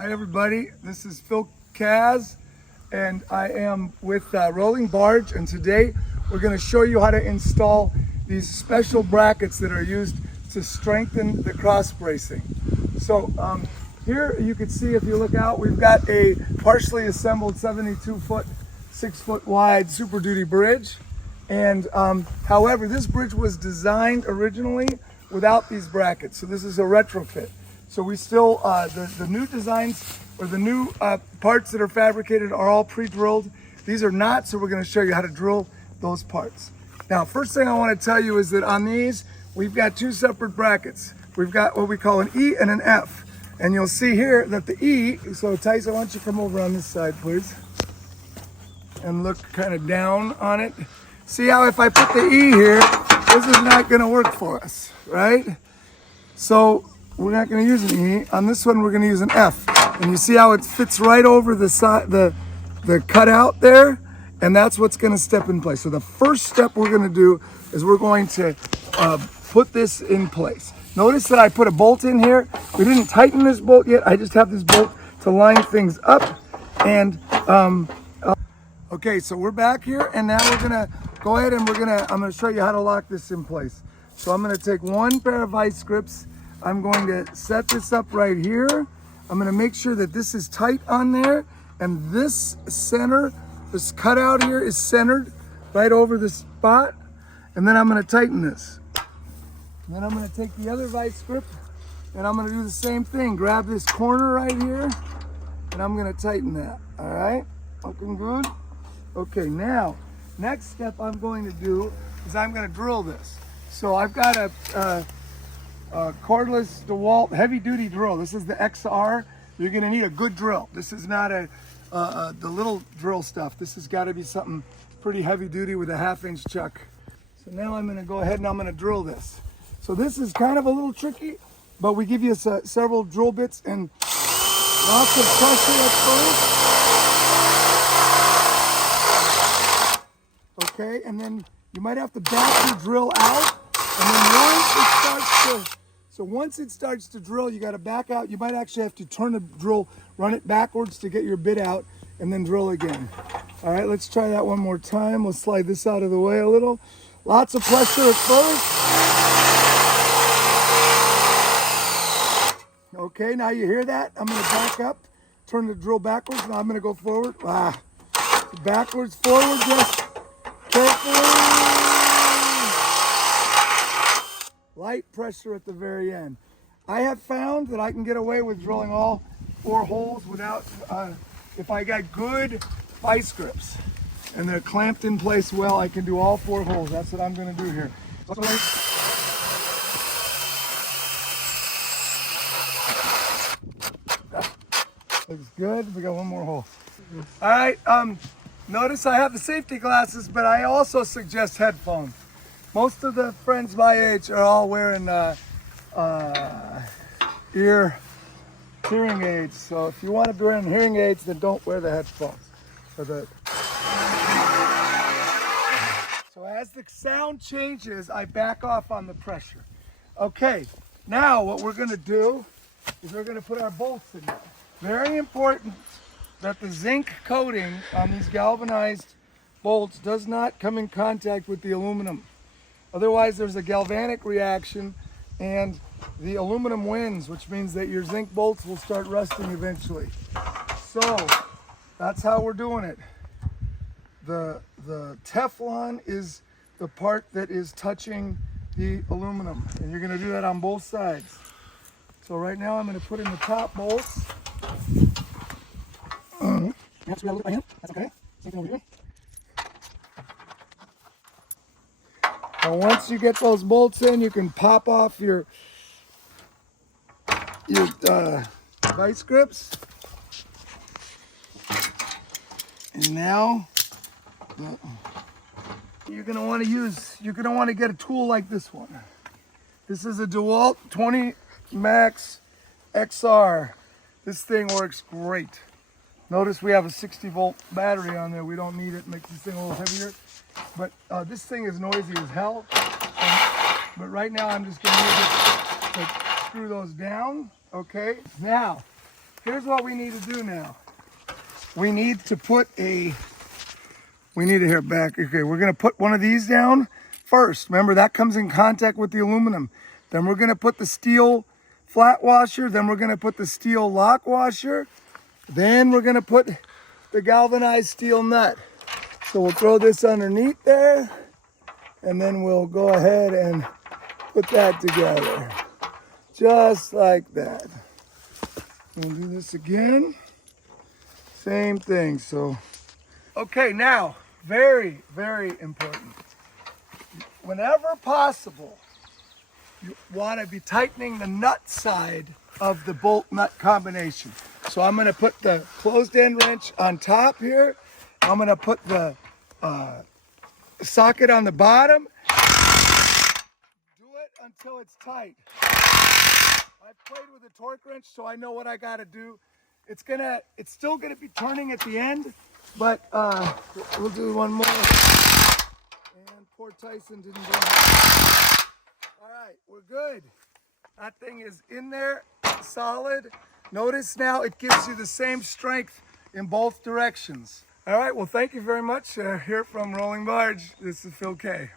Hi everybody, this is Phil Kaz and I am with Rolling Barge, and today we're going to show you how to install these special brackets that are used to strengthen the cross bracing. So here you can see, if you look out, we've got a partially assembled 72-foot, 6-foot wide Super Duty bridge. And however, this bridge was designed originally without these brackets, so this is a retrofit. So we still, the new designs or the new parts that are fabricated are all pre-drilled. These are not, so we're going to show you how to drill those parts. Now, first thing I want to tell you is that on these, we've got two separate brackets. We've got what we call an E and an F. And you'll see here that the E, so Tyson, why don't you come over on this side, please? And look kind of down on it. See how if I put the E here, this is not going to work for us, right? So we're not going to use an E. On this one, we're going to use an F. And you see how it fits right over the side, the cutout there? And that's what's going to step in place. So the first step we're going to do is we're going to put this in place. Notice that I put a bolt in here. We didn't tighten this bolt yet. I just have this bolt to line things up. And okay, so we're back here, and now we're going to go ahead and I'm going to show you how to lock this in place. So I'm going to take one pair of vice grips. I'm going to set this up right here. I'm going to make sure that this is tight on there, and this center, this cutout here is centered right over the spot. And then I'm going to tighten this. And then I'm going to take the other vice grip and I'm going to do the same thing. Grab this corner right here and I'm going to tighten that. All right, looking good. Okay, now next step I'm going to do is I'm going to drill this. So I've got a cordless DeWalt heavy duty drill. This is the XR. You're going to need a good drill. This is not the little drill stuff. This has got to be something pretty heavy duty with a 1/2-inch chuck. So now I'm going to go ahead and I'm going to drill this. So this is kind of a little tricky, but we give you several drill bits and lots of pressure at first. Okay, and then you might have to back your drill out, and then once it starts to drill, you got to back out. You might actually have to turn the drill, run it backwards to get your bit out, and then drill again. All right, let's try that one more time. We'll slide this out of the way a little. Lots of pressure at first. Okay, now you hear that? I'm going to back up, turn the drill backwards. Now I'm going to go forward. Backwards, forward, just carefully. Light pressure at the very end. I have found that I can get away with drilling all 4 holes without, if I got good vice grips and they're clamped in place well, I can do all 4 holes. That's what I'm going to do here. Looks good. We got one more hole. All right. Notice I have the safety glasses, but I also suggest headphones. Most of the friends my age are all wearing hearing aids. So if you want to be wearing hearing aids, then don't wear the headphones. So as the sound changes, I back off on the pressure. Okay, now what we're going to do is we're going to put our bolts in there. Very important that the zinc coating on these galvanized bolts does not come in contact with the aluminum. Otherwise, there's a galvanic reaction and the aluminum wins, which means that your zinc bolts will start rusting eventually. So that's how we're doing it. The Teflon is the part that is touching the aluminum, and you're going to do that on both sides. So right now I'm going to put in the top bolts. Perhaps we got a little bit by hand. That's okay. Same thing over here. Now once you get those bolts in, you can pop off your vice grips. And now you're going to want to get a tool like this one. This is a DeWalt 20 Max XR. This thing works great. Notice we have a 60-volt battery on there. We don't need it. It makes this thing a little heavier. But this thing is noisy as hell. But right now I'm just going to use it to screw those down. Okay, now here's what we need to do now. We need to put we need to hear back. Okay, we're gonna put one of these down first. Remember, that comes in contact with the aluminum. Then we're gonna put the steel flat washer. Then we're gonna put the steel lock washer. Then we're gonna put the galvanized steel nut. So we'll throw this underneath there, and then we'll go ahead and put that together. Just like that. We'll do this again. Same thing, so. Okay, now, very, very important. Whenever possible, you want to be tightening the nut side of the bolt nut combination. So I'm going to put the closed end wrench on top here. I'm going to put the socket on the bottom. Do it until it's tight. I've played with a torque wrench, so I know what I got to do. It's still gonna be turning at the end, but we'll do one more. And poor Tyson didn't do it. All right, we're good. That thing is in there, solid. Notice now it gives you the same strength in both directions. All right, well, thank you very much. Here from Rolling Barge, this is Phil K.